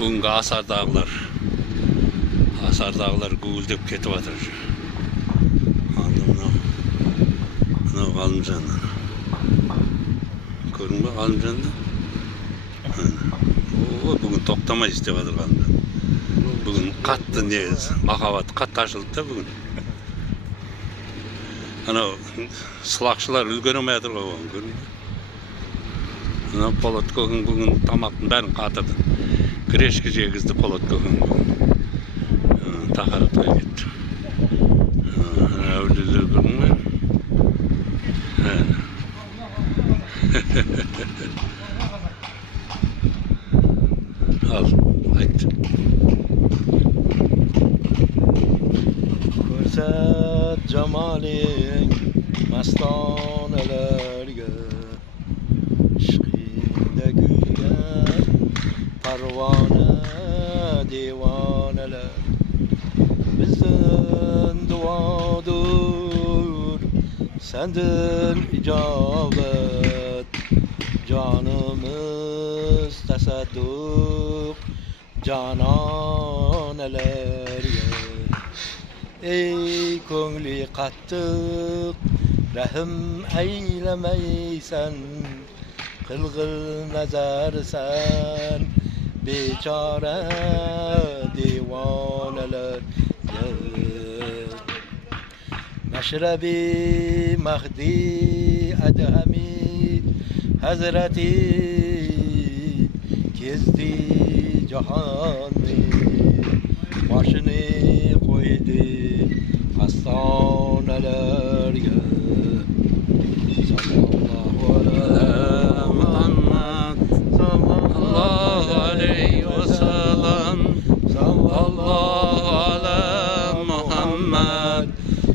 Bugünkü Asar dağlar guguldup ketip atır. Anlamına ana Galımcan'dan. Görün mü Galımcan'da? Bugün toktama istep atır Galımcan. Bugün kattı neyiz? Makavat kat açıldı da bugün. Ana sılakçılar ülgönemeyatır koyuyor. Görün mü? Ana Polat Kökün bugün tamakın bärini katırdı. Greşki jegizdi Polat Kökün bugün. Takarat'a gitti. Öldüler görün mü? Al, haydi. Ko'rsat jamaling mastonalarga, ishqingda kuygan parvona devonalar. Bizden duadır, senden icabet. Canımız tasadduk, cananelerge. Ey köngli qattiq, rahm eylemeysen, qilg'il nazarsan, bechora devonalar. Meşrebi Mahdi Adhami Hazreti kezdi cahanni, başını koydu hastanelerge. Sallallahu aleyhi Muhammed sallallahu aleyhi ve sellem. Sallallahu aleyhi Muhammed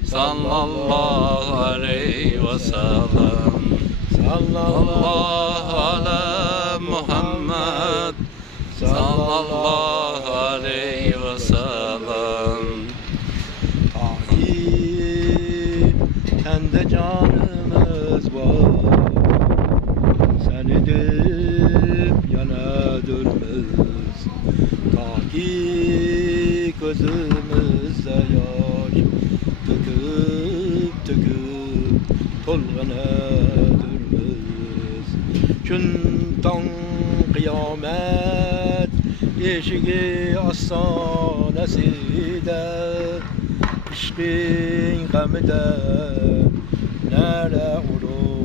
sallallahu aleyhi ve sellem. Sallallahu aleyhi Muhammed sallallahu aleyhi ve sellem. Sende canımız var, seni deyip yanadırmız. Ta ki gözümüzde yaş töküp tolğanadırmız. Şundan kıyamet eşigi asanasida, İşqin gamida nara urur.